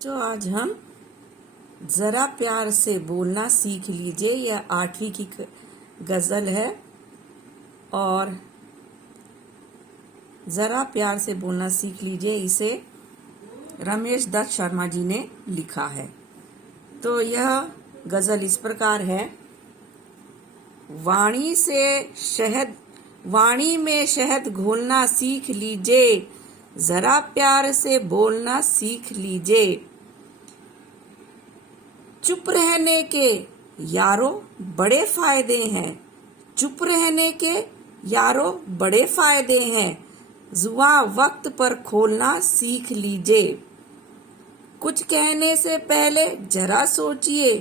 तो आज हम जरा प्यार से बोलना सीख लीजिए। यह 8वीं की गजल है और जरा प्यार से बोलना सीख लीजिए इसे रमेश दत्त शर्मा जी ने लिखा है। तो यह गजल इस प्रकार है। वाणी में शहद घोलना सीख लीजिए, जरा प्यार से बोलना सीख लीजिए। चुप रहने के यारों बड़े फायदे हैं, चुप रहने के यारों बड़े फायदे हैं। जुबान वक्त पर खोलना सीख लीजिए। कुछ कहने से पहले जरा सोचिए,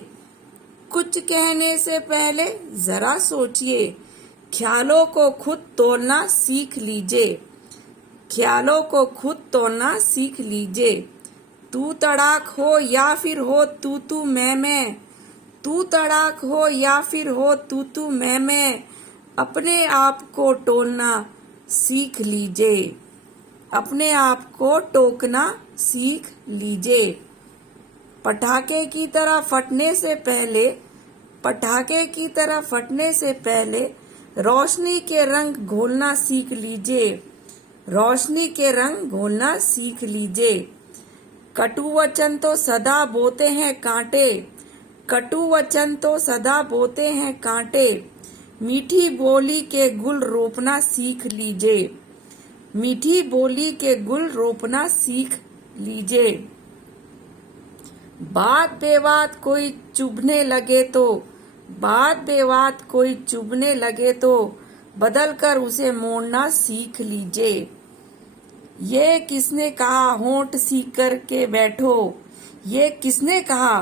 कुछ कहने से पहले जरा सोचिए। ख्यालों को खुद तोलना सीख लीजिए, ख्यालों को खुद तोलना सीख लीजिए। तू तड़ाक हो या फिर हो तू मैं, तू तड़ाक हो या फिर हो तू मैं। अपने आप को टोलना सीख लीजिए, अपने आप को टोकना सीख लीजिए। पटाखे की तरह फटने से पहले, पटाखे की तरह फटने से पहले रोशनी के रंग घोलना सीख लीजिए, रोशनी के रंग घोलना सीख लीजिए। कटु वचन तो सदा बोते हैं कांटे, कटु वचन तो सदा बोते हैं कांटे। मीठी बोली के गुल रोपना सीख लीजिए, मीठी बोली के गुल रोपना सीख लीजिए। बात बेबात कोई चुभने लगे तो, बात बेबात कोई चुभने लगे तो बदल कर उसे मोड़ना सीख लीजिए। ये किसने कहा होंठ सीकर के बैठो, ये किसने कहा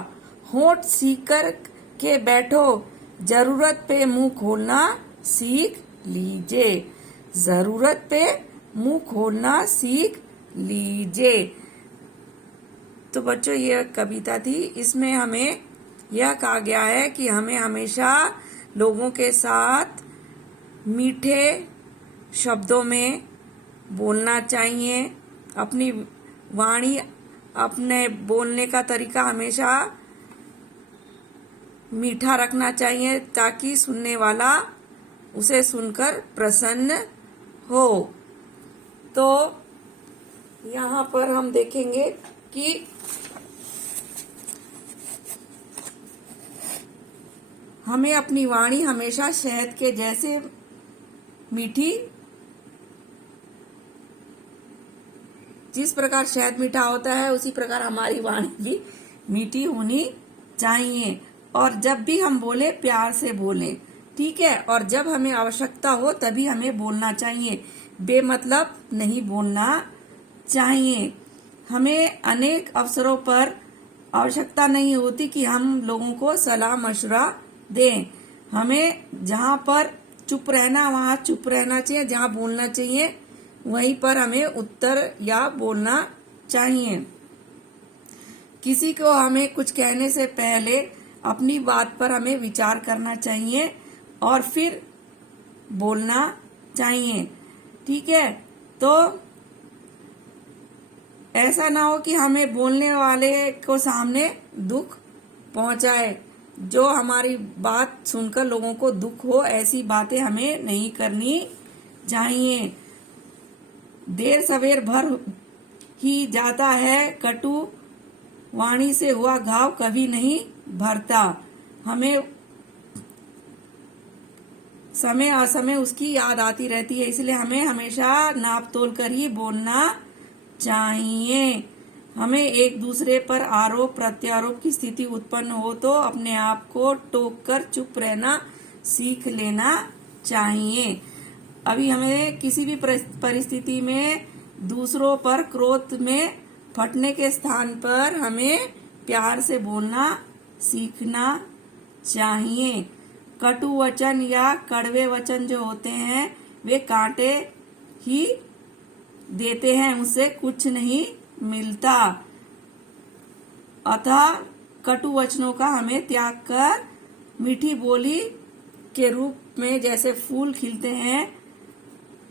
होंठ सीकर के बैठो। जरूरत पे मुंह खोलना सीख लीजिए, जरूरत पे मुंह खोलना सीख लीजिए। तो बच्चों यह कविता थी। इसमें हमें यह कहा गया है कि हमें हमेशा लोगों के साथ मीठे शब्दों में बोलना चाहिए। अपनी वाणी, अपने बोलने का तरीका हमेशा मीठा रखना चाहिए ताकि सुनने वाला उसे सुनकर प्रसन्न हो। तो यहाँ पर हम देखेंगे कि हमें अपनी वाणी हमेशा शहद के जैसे मीठी, जिस प्रकार शहद मीठा होता है उसी प्रकार हमारी वाणी भी मीठी होनी चाहिए। और जब भी हम बोले प्यार से बोलें, ठीक है। और जब हमें आवश्यकता हो तभी हमें बोलना चाहिए, बेमतलब नहीं बोलना चाहिए। हमें अनेक अवसरों पर आवश्यकता नहीं होती कि हम लोगों को सलाह मशवरा दें। हमें जहाँ पर चुप रहना वहाँ चुप रहना चाहिए, जहाँ बोलना चाहिए वहीं पर हमें उत्तर या बोलना चाहिए। किसी को हमें कुछ कहने से पहले अपनी बात पर हमें विचार करना चाहिए और फिर बोलना चाहिए, ठीक है। तो ऐसा ना हो कि हमें बोलने वाले को सामने दुख पहुंचाए, जो हमारी बात सुनकर लोगों को दुख हो, ऐसी बातें हमें नहीं करनी चाहिए। देर सवेर भर ही जाता है, कटु वाणी से हुआ घाव कभी नहीं भरता। हमें समय असमय उसकी याद आती रहती है, इसलिए हमें हमेशा नाप तोल कर ही बोलना चाहिए। हमें एक दूसरे पर आरोप प्रत्यारोप की स्थिति उत्पन्न हो तो अपने आप को टोक कर चुप रहना सीख लेना चाहिए। अभी हमें किसी भी परिस्थिति में दूसरों पर क्रोध में फटने के स्थान पर हमें प्यार से बोलना सीखना चाहिए। कटु वचन या कड़वे वचन जो होते हैं वे कांटे ही देते हैं, उनसे कुछ नहीं मिलता। अतः कटु वचनों का हमें त्याग कर मीठी बोली के रूप में जैसे फूल खिलते हैं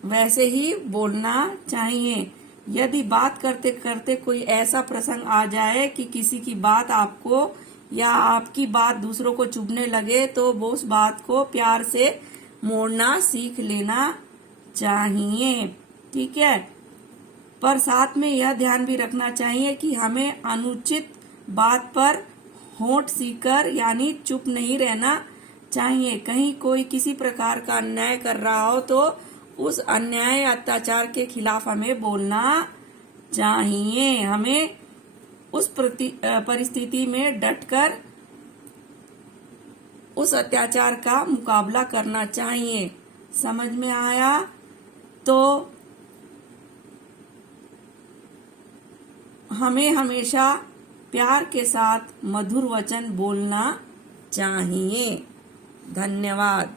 वैसे ही बोलना चाहिए। यदि बात करते करते कोई ऐसा प्रसंग आ जाए कि किसी की बात आपको या आपकी बात दूसरों को चुभने लगे तो वो उस बात को प्यार से मोड़ना सीख लेना चाहिए। ठीक है, पर साथ में यह ध्यान भी रखना चाहिए कि हमें अनुचित बात पर होंठ सीकर यानी चुप नहीं रहना चाहिए। कहीं कोई किसी प्रकार का अन्याय कर रहा हो तो उस अन्याय अत्याचार के खिलाफ हमें बोलना चाहिए। हमें उस परिस्थिति में डटकर उस अत्याचार का मुकाबला करना चाहिए। समझ में आया? तो हमें हमेशा प्यार के साथ मधुर वचन बोलना चाहिए। धन्यवाद।